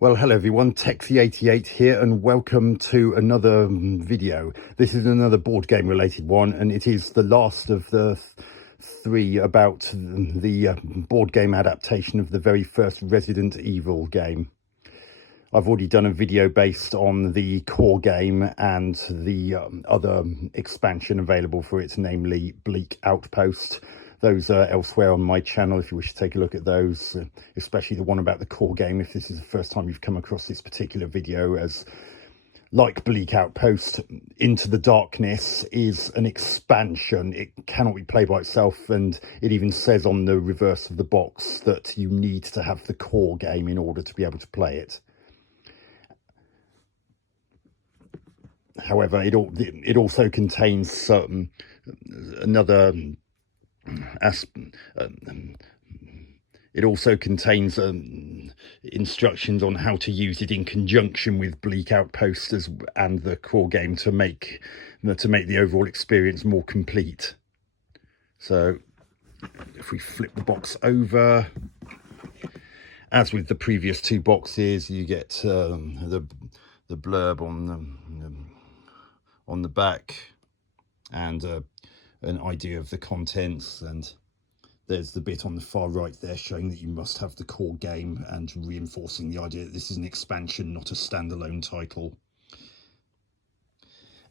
Well, hello everyone, Techsy88 here, and welcome to another video. This is another board game related one, and it is the last of the three about the board game adaptation of the very first Resident Evil game. I've already done a video based on the core game and the other expansion available for it, namely Bleak Outpost. Those are elsewhere on my channel if you wish to take a look at those, especially the one about the core game if this is the first time you've come across this particular video, as like Bleak Outpost, Into the Darkness is an expansion. It cannot be played by itself, and it even says on the reverse of the box that you need to have the core game in order to be able to play it. However, it also contains another it also contains instructions on how to use it in conjunction with Bleak Outpost and the core game to make the overall experience more complete. So if we flip the box over, as with the previous two boxes, you get the blurb on the back and an idea of the contents, and there's the bit on the far right there showing that you must have the core game and reinforcing the idea that this is an expansion, not a standalone title.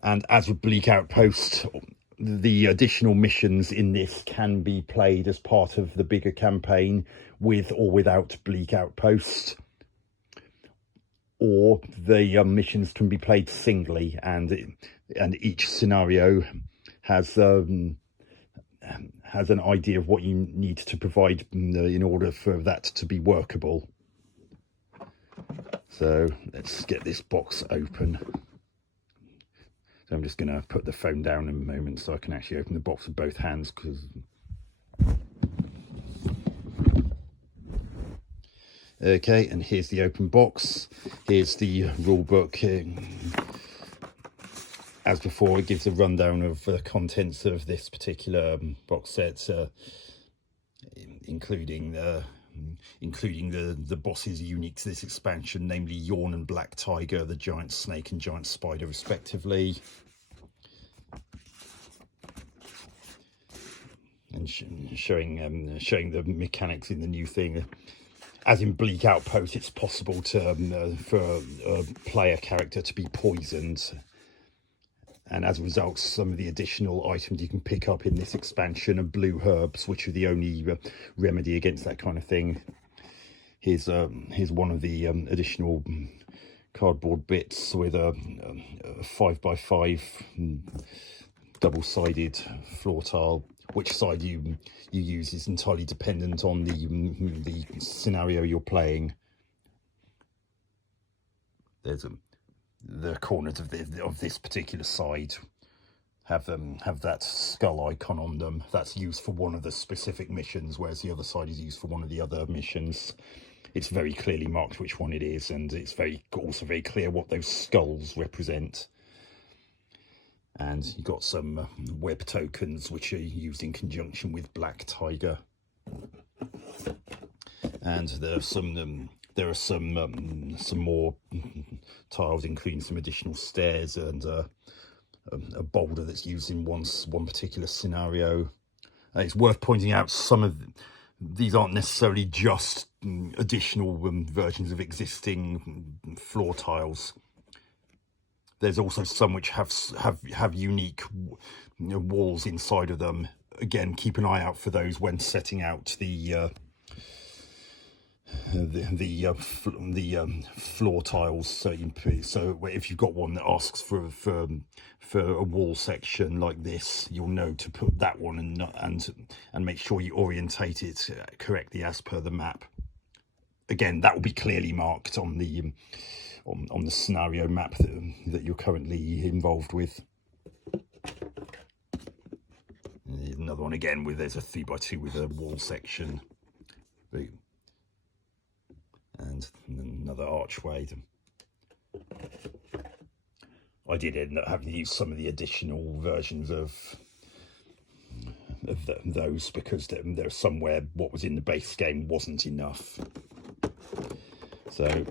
And as with Bleak Outpost, the additional missions in this can be played as part of the bigger campaign with or without Bleak Outpost, or the missions can be played singly, and each scenario has an idea of what you need to provide in order for that to be workable. So let's get this box open. So I'm just going to put the phone down in a moment so I can actually open the box with both hands, because okay, and here's the open box. Here's the rule book. As before, it gives a rundown of the contents of this particular box set, including the bosses unique to this expansion, namely Yawn and Black Tiger, the giant snake and giant spider respectively, and showing the mechanics in the new thing. As in Bleak Outpost, it's possible to for a player character to be poisoned, and as a result, some of the additional items you can pick up in this expansion are blue herbs, which are the only remedy against that kind of thing. Here's one of the additional cardboard bits with a 5x5 double-sided floor tile. Which side you use is entirely dependent on the scenario you're playing. There's the corners of this particular side have that skull icon on them. That's used for one of the specific missions, whereas the other side is used for one of the other missions. It's very clearly marked which one it is, and it's also very clear what those skulls represent. And you've got some web tokens which are used in conjunction with Black Tiger, and there are some more tiles, including some additional stairs and a boulder that's used in one particular scenario. It's worth pointing out some of these aren't necessarily just additional versions of existing floor tiles. There's also some which have unique walls inside of them. Again, keep an eye out for those when setting out the floor tiles. So if you've got one that asks for a wall section like this, you'll know to put that one and make sure you orientate it correctly as per the map. Again, that will be clearly marked on the scenario map that you're currently involved with. Another one again with there's a 3x2 with a wall section, and another archway. I did end up having to use some of the additional versions of those because there's somewhere what was in the base game wasn't enough. So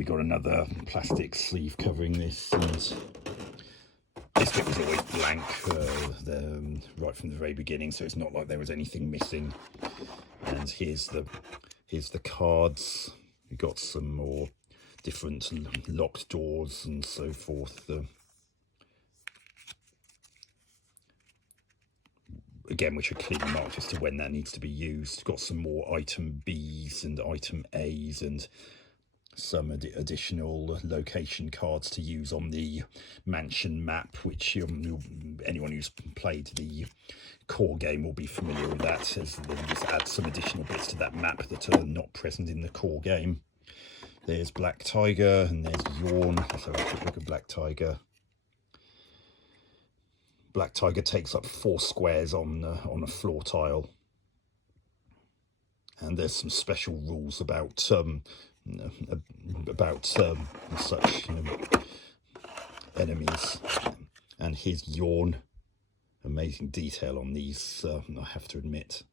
we got another plastic sleeve covering this, and this bit was always blank right from the very beginning, so it's not like there was anything missing. And here's the cards. We've got some more different locked doors and so forth. Again, which are clearly marked as to when that needs to be used. Got some more item Bs and item As and some additional location cards to use on the mansion map, which anyone who's played the core game will be familiar with that, as they just add some additional bits to that map that are not present in the core game. There's Black Tiger and there's Yawn. Let's have a quick look at Black Tiger. Black Tiger takes up 4 squares on a floor tile, and there's some special rules about such enemies. And here's Yawn. Amazing detail on these, I have to admit.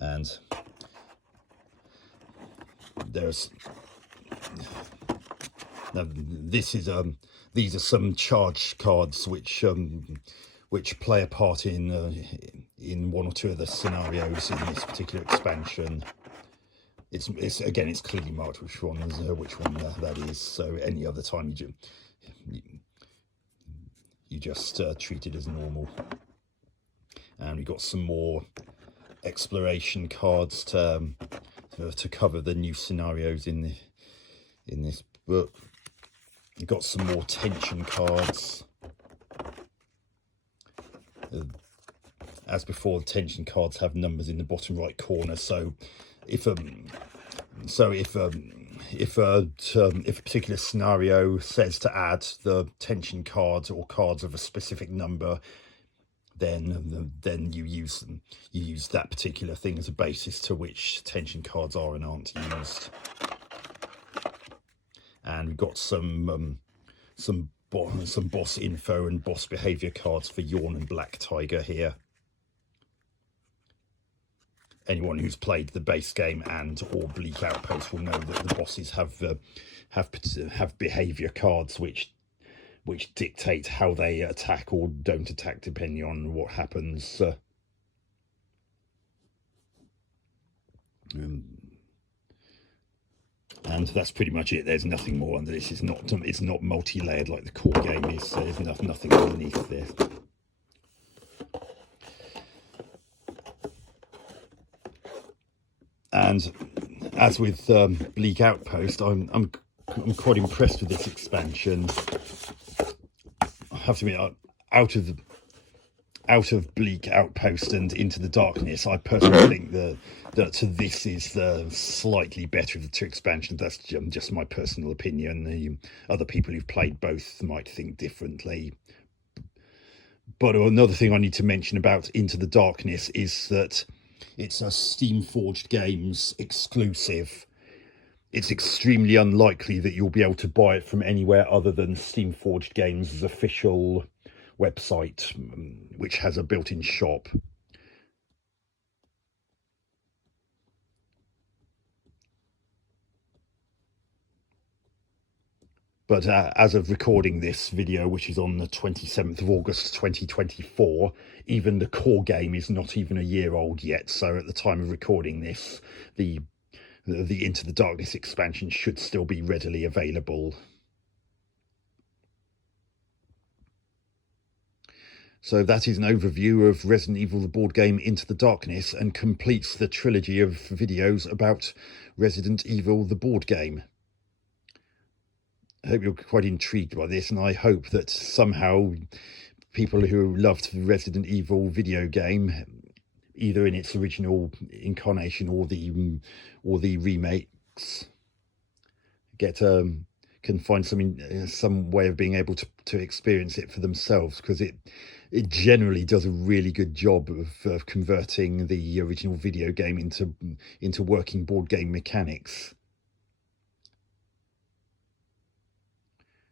And there's now these are some charge cards which play a part in 1 or 2 of the scenarios in this particular expansion. It's again, it's clearly marked which one that is. So any other time you just treat it as normal. And we got some more exploration cards to cover the new scenarios in this book. You've got some more tension cards. As before, the tension cards have numbers in the bottom right corner. So if a particular scenario says to add the tension cards or cards of a specific number, then you use that particular thing as a basis to which tension cards are and aren't used. And we've got some boss info and boss behavior cards for Yawn and Black Tiger here. Anyone who's played the base game and or Bleak Outpost will know that the bosses have behavior cards which dictate how they attack or don't attack depending on what happens. And that's pretty much it. There's nothing more, and this is it's not multi-layered like the core game is. So there's nothing underneath this. And as with Bleak Outpost, I'm quite impressed with this expansion. I have to admit, out of Bleak Outpost and Into the Darkness, I personally think that this is the slightly better of the 2 expansions. That's just my personal opinion. The other people who've played both might think differently. But another thing I need to mention about Into the Darkness is that it's a Steamforged Games exclusive. It's extremely unlikely that you'll be able to buy it from anywhere other than Steamforged Games' official website, which has a built-in shop. But as of recording this video, which is on the 27th of August 2024, even the core game is not even a year old yet. So at the time of recording this, the Into the Darkness expansion should still be readily available. So that is an overview of Resident Evil the board game Into the Darkness, and completes the trilogy of videos about Resident Evil the board game. I hope you're quite intrigued by this, and I hope that somehow people who loved the Resident Evil video game, either in its original incarnation or the remakes, can find some way of being able to experience it for themselves, because it generally does a really good job of converting the original video game into working board game mechanics.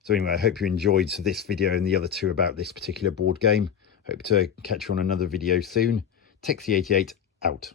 So anyway, I hope you enjoyed this video and the other 2 about this particular board game. Hope to catch you on another video soon. Texie88 out.